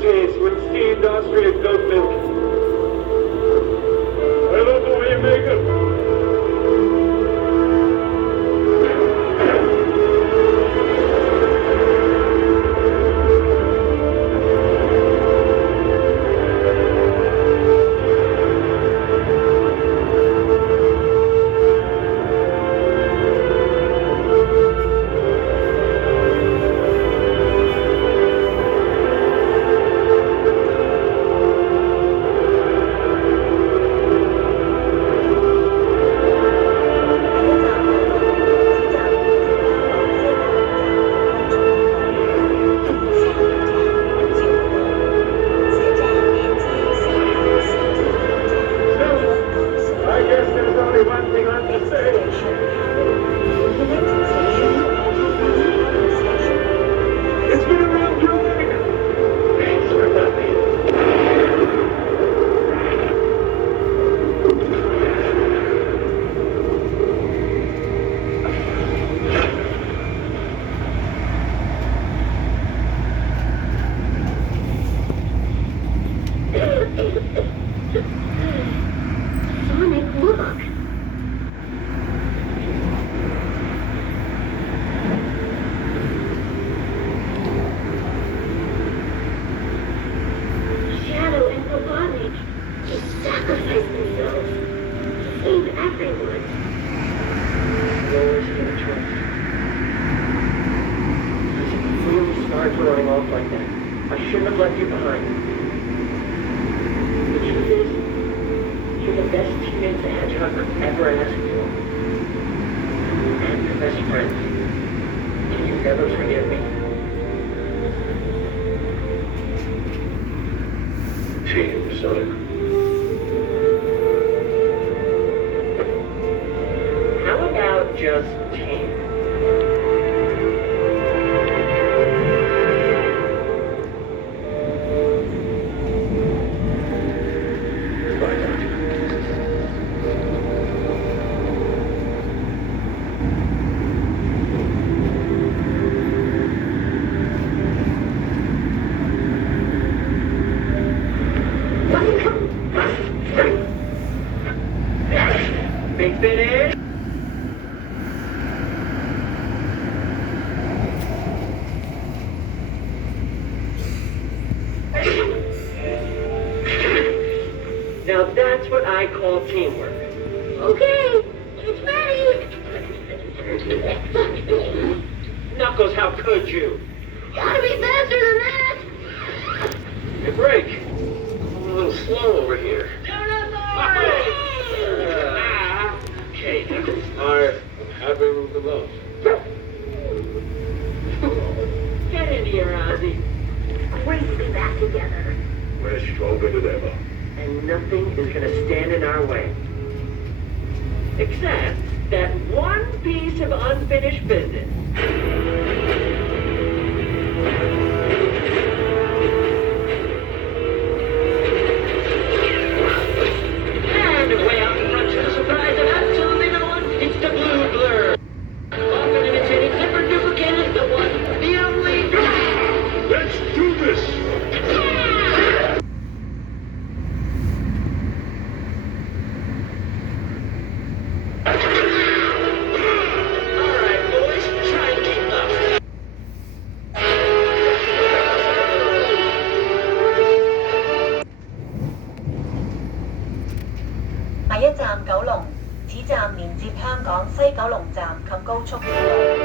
technologies with ski industry and goat milk. I love the way you make them. Sonic, look! Shadow and Robotnik just sacrificed themselves to save everyone. No risk in a choice. Listen, I'm really sorry for running off like that. I shouldn't have left you behind. The truth is, you're the best teammate the Hedgehog could ever ask for. And your best friend. Can you ever forgive me? Team Sonic. How about just team? Goodbye, Doctor. Big finish! Now that's what I call teamwork. Okay, it's ready! Knuckles, how could you? Gotta be faster than that! Hey, break. I'm a little slow over here. Okay, Knuckles. I'm having the love. Get in here, Ozzy. Great to be back together. We're stronger than ever. And nothing is gonna stand in our way. Except that one piece of unfinished business. And way out in front to the surprise of absolutely no one, it's the blue blur. Often imitating, never duplicated, the one, the only. Let's do this! Alright, boys, try and keep up. 下一站九龍，此站連接香港西九龍站及高速鐵路。